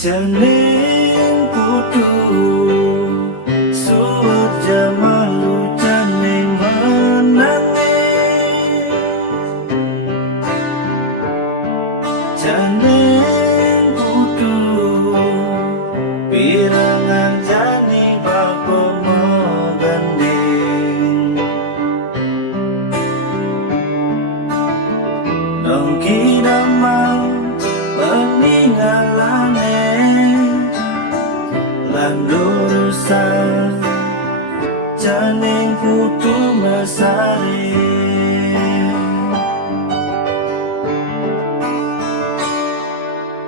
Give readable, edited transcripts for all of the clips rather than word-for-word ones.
Janing putu suwet jamalu janing menangis. Janing putu pirangan janing bapa meganding. Nongki damang peninggalane landurusan janing putu mesari.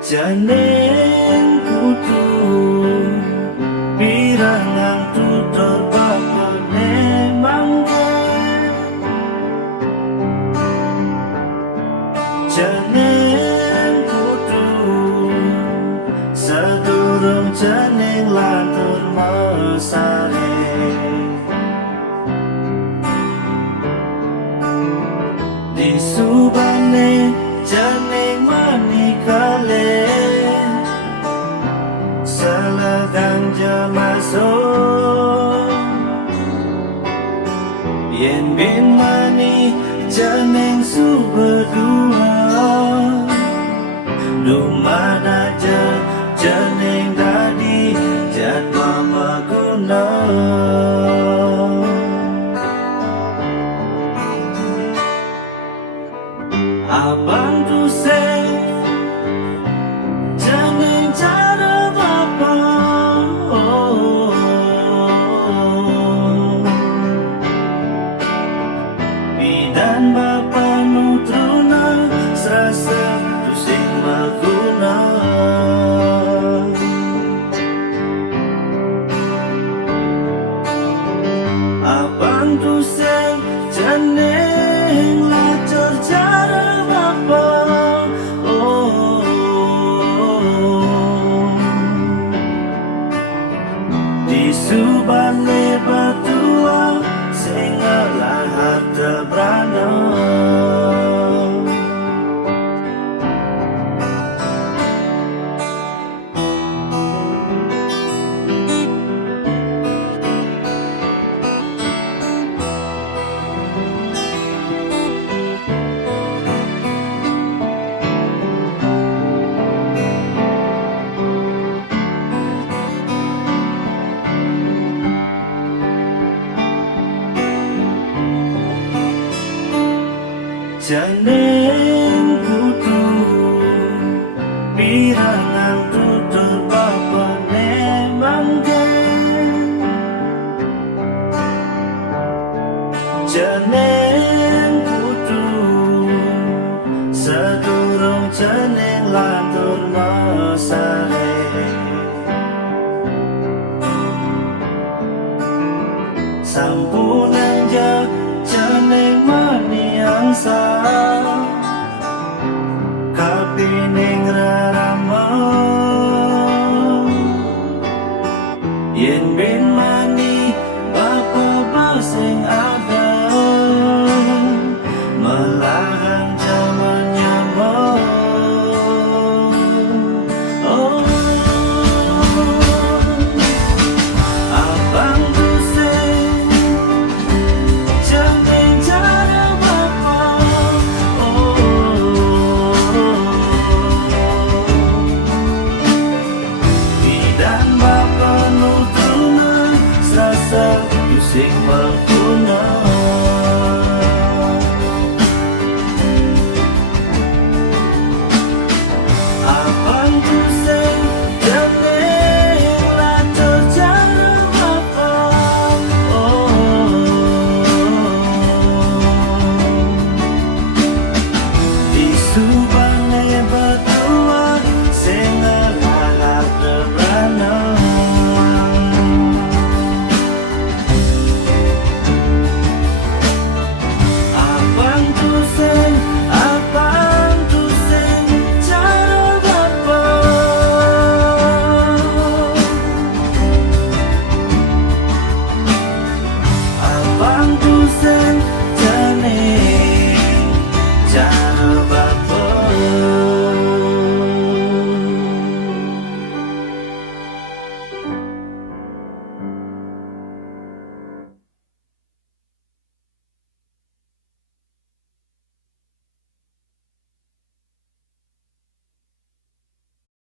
Janing putu pirangan tutor bapane mangga. Janing putu sedurung janing lantur mesari. Di subane janing manikale selegang jemasuk. Yen bin mani janing su berdua dumada janing dadi jat mama guna. Abang tu seng janing cara bapa. Bidan bapa nutruna serasa tu sing maguna. Abang tu seng janing lacur cara bapa. Di subane batua sing lahar tebrana. Janing putu pirangan tutur bapane mangga. Janing putu sedurung janing lantur mesari. Sampunan janing mani angsa kapining